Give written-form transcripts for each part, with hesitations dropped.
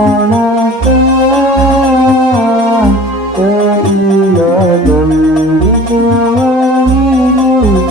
صلاة دائمة بدوام ملك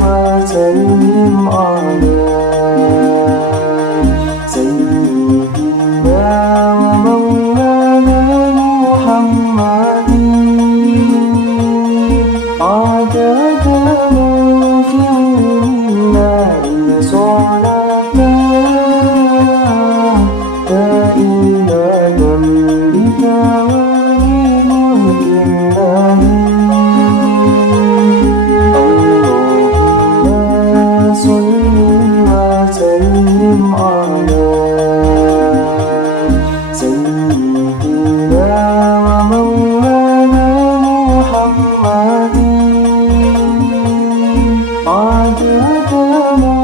وسلم على سيدنا ومولانا محمد عدد ما في علم الله صلاة دائمة بدوام ملك الله صل وسلم على سيدنا ومولانا محمد عدد ما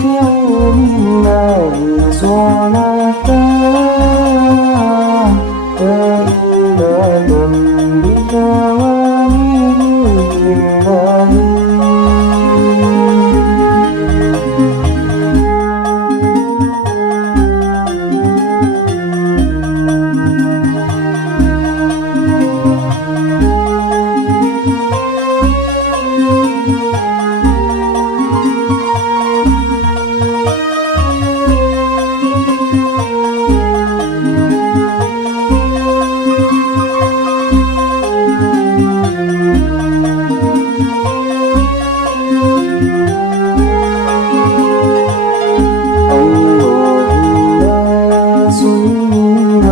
في علم الله صلاة دائمة بدوام ملك الله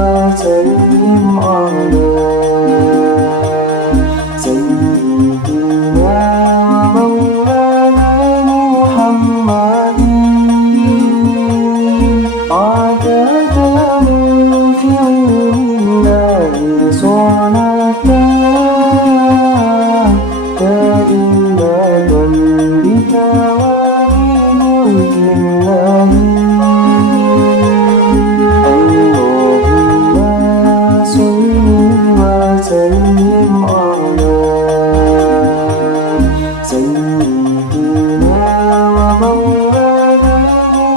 وسلم على سيدنا ومولانا محمد عدد ما في علم الله صلاة دائمة بدوام ملك الله وسلم على سيدنا ومولانا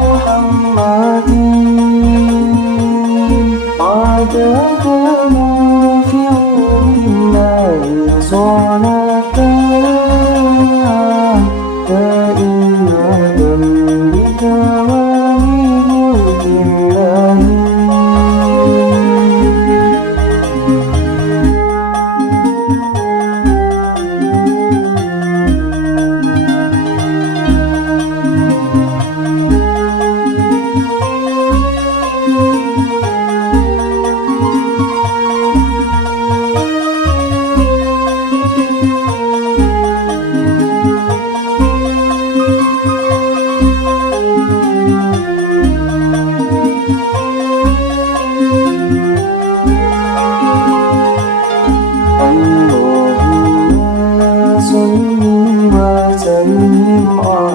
محمد عدد ما في علم الله صلاة دائمة بدوام ملك الله اللهم صل وسلم على